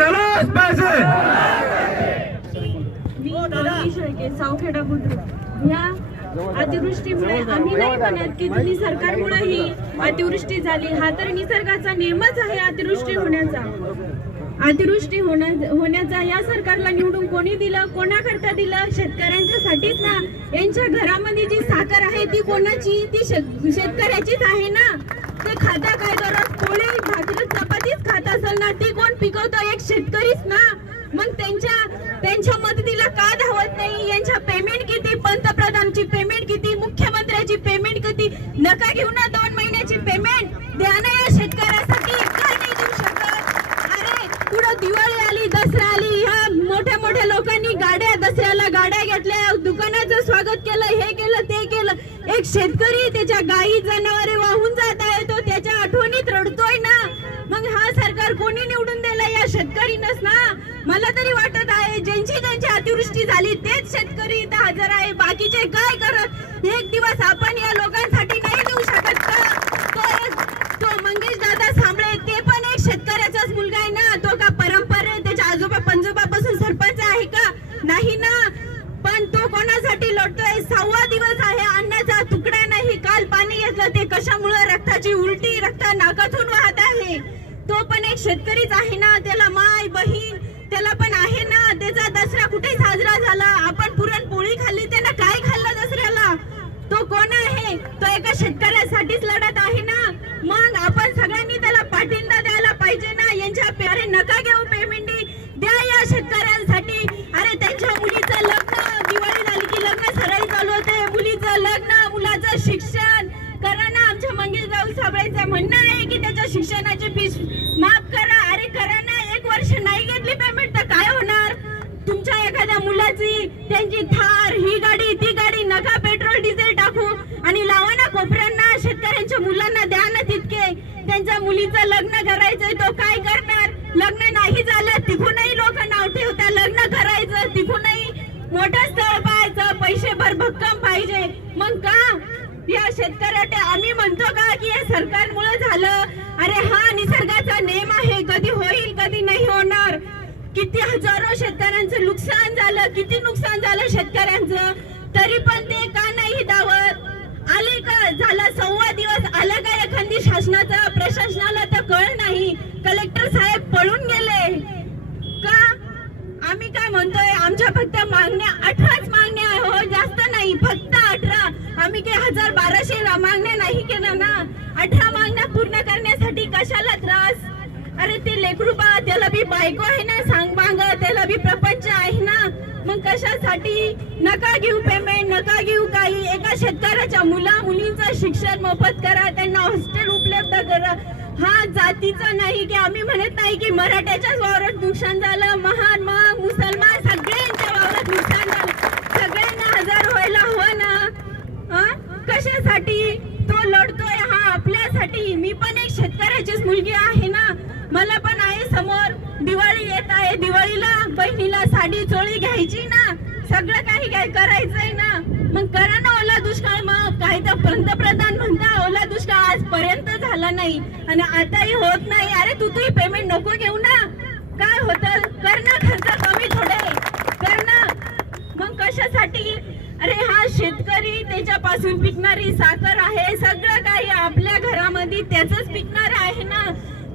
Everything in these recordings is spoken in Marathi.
झालाच पाहिजे मी गौरी शेळके सावखेडा बुद्रुक. ह्या अतिवृष्टीमुळे आम्ही नाही म्हणत की तुम्ही सरकारमुळे ही अतिवृष्टी झाली. हा तर निसर्गाचा नियमच आहे अतिवृष्टी होण्याचा. अतिवृष्टी होण्या होण्याचा या सरकारला निवडून कोणी दिलं कोणाकरता दिलं? शेतकऱ्यांच्यासाठीच ना. यांच्या घरामध्ये जी साखर आहे ती कोणाची? ती शेतकऱ्याचीच आहे ना. ते खाता काय दररोज पोळी भाकरी चपातीच ती कोण पिकवतं? एक शेतकरीच ना. मग त्यांच्या त्यांच्या मदतीला का धावत नाही? यांच्या पेमेंट किती? पंतप्रधानची पेमेंट किती? मुख्यमंत्र्याची पेमेंट किती? नका घेऊ ना दोन महिन्याची पेमेंट द्या ना या शेतकऱ्यासाठी. का नाही देऊ शकत? अरे पुढं दिवाळी आली दसरा आली ह्या मोठ्या मोठ्या लोकांनी गाड्या दसऱ्याला गाड्या घेतल्या दुकानाचं स्वागत केलं हे केलं ते केलं. एक शेतकरी त्याच्या गायी जनावरे वाहून जात आहेत. शेतकरी या ना. मला तरी वाटत आहे ज्यांची त्यांची अतिवृष्टी झाली तेच शेतकरी इथं हजर आहे. बाकीचे काय करत? एक दिवस आपण या लोकांसाठी नाही देऊ शकत का? तो तो मंगेश दादा सांबळे ते पण एक शेतकऱ्याचाच मुलगा आहे ना. तो का परंपरे त्याच्या आजोबा पंजोबापासून सरपंच आहे का? नाही ना. पण तो कोणासाठी लढतोय? सहावा दिवस आहे अन्नाचा तुकडा नाही. काल पाणी घेतलं ते कशामुळे रक्ताची उलटी रक्त नाकातून वाहत एक शेतकरीच आहे ना त्याला माय बहीण त्याला पण आहे ना त्याचा दसरा कुठे साजरा झाला. आपण पुरणपोळी खाल्ली त्यानं काय खाल्लं दसऱ्याला? तो कोण आहे? तो एका शेतकऱ्यासाठीच लढत आहे ना. मग आपण सगळ्यांनी त्याला पाठिंबा द्यायला पाहिजे ना यांच्या पे- अरे नका घेऊ पेमेंटी द्या या शेतकऱ्यांसाठी अरे त्यांच्या मुलीचं लग्न दिवाळी झाली की लग्न सरळ चालू होते मुलीचं लग्न मुलाचं शिक्षण करा ना आमच्या मंगेश म्हणणं आहे की त्याच्या शिक्षणाची फीस माफ करा. अरे करा ना एक वर्ष नाही घेतली पेमेंट तर काय होणार? तुमच्या एखाद्या मुलाची त्यांची थार ही गाडी ती गाडी नका पेट्रोल डिझेल टाकू. आणि लावा ना कोपऱ्यांना शेतकऱ्यांच्या मुलांना द्या ना तितके. त्यांच्या मुलीचं लग्न करायचंय तो काय करणार? लग्न नाही झालं तिथूनही लोक नाव ठेवतात लग्न करायचं तिथूनही मोठं स्थळ पाहायचं पैसे भर भक्कम पाहिजे. मग का? या शेतकऱ्या आम्ही म्हणतो का की हे सरकारमुळे झालं? अरे हा निसर्गाचा नेम आहे. कधी होईल कधी नाही होणार. किती हजारो शेतकऱ्यांचं नुकसान झालं. किती नुकसान झालं शेतकऱ्यांचं? तरी पण ते का नाही दावत आले का? झाला सव्वा दिवस. आला का एखादी शासनाचा? प्रशासनाला तर कळ नाही. कलेक्टर साहेब पळून गेले. का? आम्ही काय म्हणतोय? आमच्या फक्त मागण्या अठराच मागण्या आहे हो जास्त नाही फक्त अठरा आम्ही हजार बाराशे मागण्या नाही केल्या ना? अठरा मागण्या पूर्ण करण्यासाठी कशाला त्रास? अरे ते लेकरू बा त्याला बी बायको आहे ना सांग मांग त्याला बी प्रपंच आहे ना. मग कशासाठी? नका घेऊ पेमेंट नका घेऊ काही. एका शेतकऱ्याच्या मुला मुलींचं शिक्षण मोफत करा त्यांना हॉस्टेल उपलब्ध करा. हा जातीचा नाही की आम्ही म्हणत नाही की मराठ्याच्याच वावरात नुकसान झालं. महान मग मुसलमान सगळ्यांच्या वावरात नुकसान झालं सगळ्यांना हजार व्हायला हो ना हा? कशासाठी तो लढतोय हा आपल्यासाठी मी पण एक शेतकऱ्याचीच मुलगी आहे ना मला पण आहे समोर दिवाळी येत आहे दिवाळीला बहिणीला साडी घ्यायची ना सगळं काही काय करायचंय ना. मग करा ना ओला दुष्काळ. मग काय तर पंतप्रधान म्हणता ओला दुष्काळ आजपर्यंत झाला नाही आणि आताही होत नाही. अरे तू तुही पेमेंट नको घेऊ ना. काय होतं? कर ना खर्च कमी थोडे. कर ना. मग कशासाठी? अरे हा शेतकरी त्याच्यापासून पिकणारी साखर आहे. सगळं काही आपल्या घरामध्ये त्याच पिकणार आहे ना.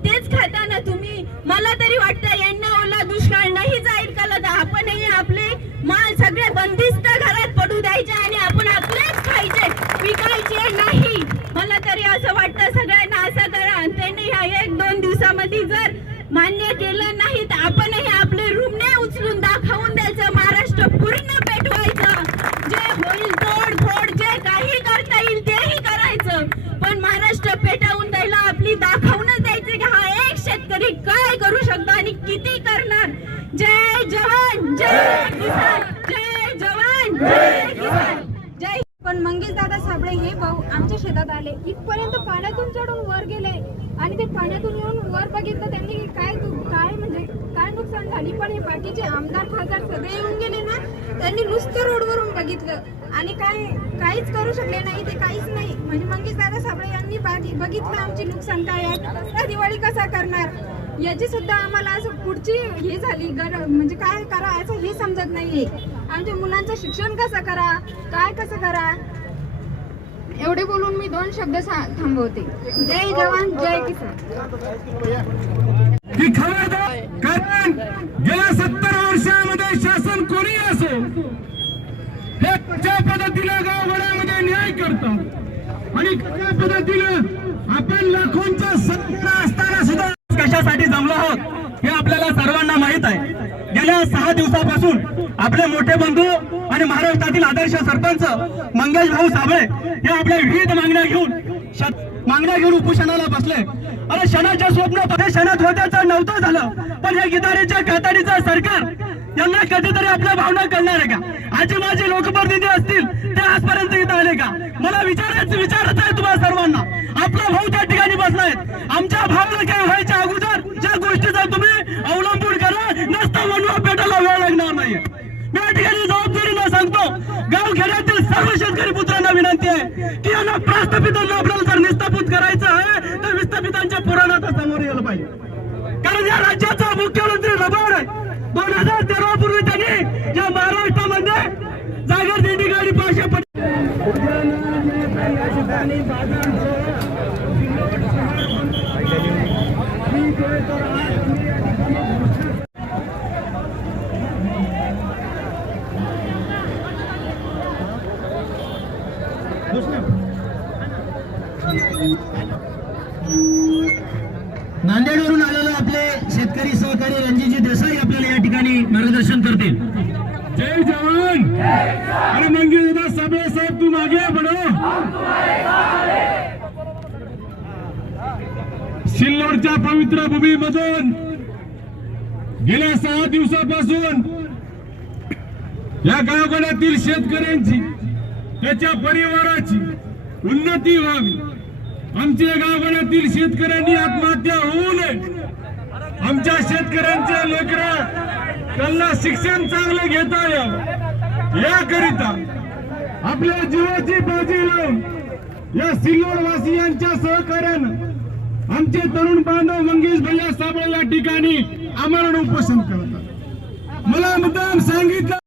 तेच खाता ना तुम्ही. मला तरी वाटतं यांना ओला दुष्काळ नाही जाईल का लदा आपणही आपले माल सगळे बंदिस्त घरात पडू द्यायचे आणि आपण आपलेच खायचे विकायचे नाही. मला तरी असं वाटतं सगळ्यांना असं करा. त्यांनी ह्या एक दोन दिवसामध्ये जर मान्य केलं नाही तर आपणही आपले रुमणे उचलून दाखवून द्यायचं महाराष्ट्र पूर्ण पेटवायचं जे होईल तोड फोड जे काही करता येईल तेही करायचं पण महाराष्ट्र पेटवून द्यायला आपली दाखवूनच द्यायचे की हा एक शेतकरी काय करू शकतो आणि किती करणार जय जवान जय किसान जय जवान जय किसान जय पण मंगेश दादा साबळे हे भाऊ आमच्या शेतात आले. इथपर्यंत पाण्यातून चढून वर गेले. आणि ते पाण्यातून येऊन वर बघितलं त्यांनी काय काय म्हणजे काय नुकसान झाली. पण हे बाकीचे आमदार खासदार सगळे येऊन गेले ना त्यांनी नुसतं रोडवरून बघितलं. आणि काय काहीच करू शकले नाही ते काहीच नाही. म्हणजे मंगेश दादा साबळे यांनी बघितलं आमचे नुकसान काय आहे. दिवाळी कसा करणार? याची सुद्धा आम्हाला असं पुढची हे झाली गर म्हणजे काय करा असं हे समजत नाहीये. आमच्या मुलांचं शिक्षण कसं करा? काय कसं करा? एवढे बोलून मी दोन शब्द थांबवते. जय जवान जय किसान. खबरदार कारण गेल्या सत्तर वर्षामध्ये शासन कोणी असो हे कशा पद्धतीने गावगड्यामध्ये न्याय करतात आणि कशा पद्धतीनं आपण लाखोंचा सत्ता असताना सुद्धा कशासाठी जमलो आहोत हे आपल्याला सर्वांना माहीत आहे. गेल्या सहा दिवसापासून आपले मोठे बंधू आणि महाराष्ट्रातील आदर्श सरपंच मंगेश भाऊ साबळे हे आपल्या विविध मागण्या घेऊन मागण्या घेऊन उपोषणाला बसले. अरे क्षणाच्या स्वप्न पदे क्षणात होत्याचं नव्हतं झालं. पण हे गिदारीच्या काताडीचं सरकार यांना कधीतरी आपल्या भावना कळणार आहे का? आजी माझी लोकप्रतिनिधी असतील ते आजपर्यंत इथं आले का? मला विचारायचं विचारच आहे तुम्हाला सर्वांना. आपला भाऊ त्या ठिकाणी बसलाय आमच्या भावाला काय व्हायच्या अगोदर ज्या गोष्टीचा तुम्ही अवलंबून करा नसता म्हणून पेटायला वेळ लागणार नाही मी या ठिकाणी जबाबदारीनं सांगतो गाव खेड्यातील सर्व शेतकरी पुत्रांना विनंती आहे की विस्थापितांना आपल्याला जर निस्थापित करायचं आहे तर विस्थापितांच्या पुराणात समोर यायला पाहिजे. कारण या राज्याचा मुख्यमंत्री रबाड आहे. दोन हजार तेरा पूर्वी त्यांनी या महाराष्ट्रामध्ये जागर दिंडी गाडी पाचशे पट नांदेडवरून आलेले आपले शेतकरी सहकारी रणजितजी देसाई आपल्याला या ठिकाणी मार्गदर्शन करतील. जय जवान! अरे मंगी दादा सबे साहेब तू मागे पडो सिल्लोडच्या पवित्र भूमीमधून गेल्या सहा दिवसापासून या गावगाड्यातील शेतकऱ्यांची त्याच्या परिवाराची उन्नती व्हावी. आमच्या गावगड्यातील शेतकऱ्यांनी आत्महत्या होऊ नये. आमच्या शेतकऱ्यांच्या लेकरा त्यांना शिक्षण चांगलं घेता यावं. याकरिता आपल्या जीवाची बाजी लावून या सिल्लोड वासियांच्या सहकार्यानं आमचे तरुण बांधव मंगेश भैया साबळे या ठिकाणी आमरण उपोषण करतात. मला मुद्दाम सांगितलं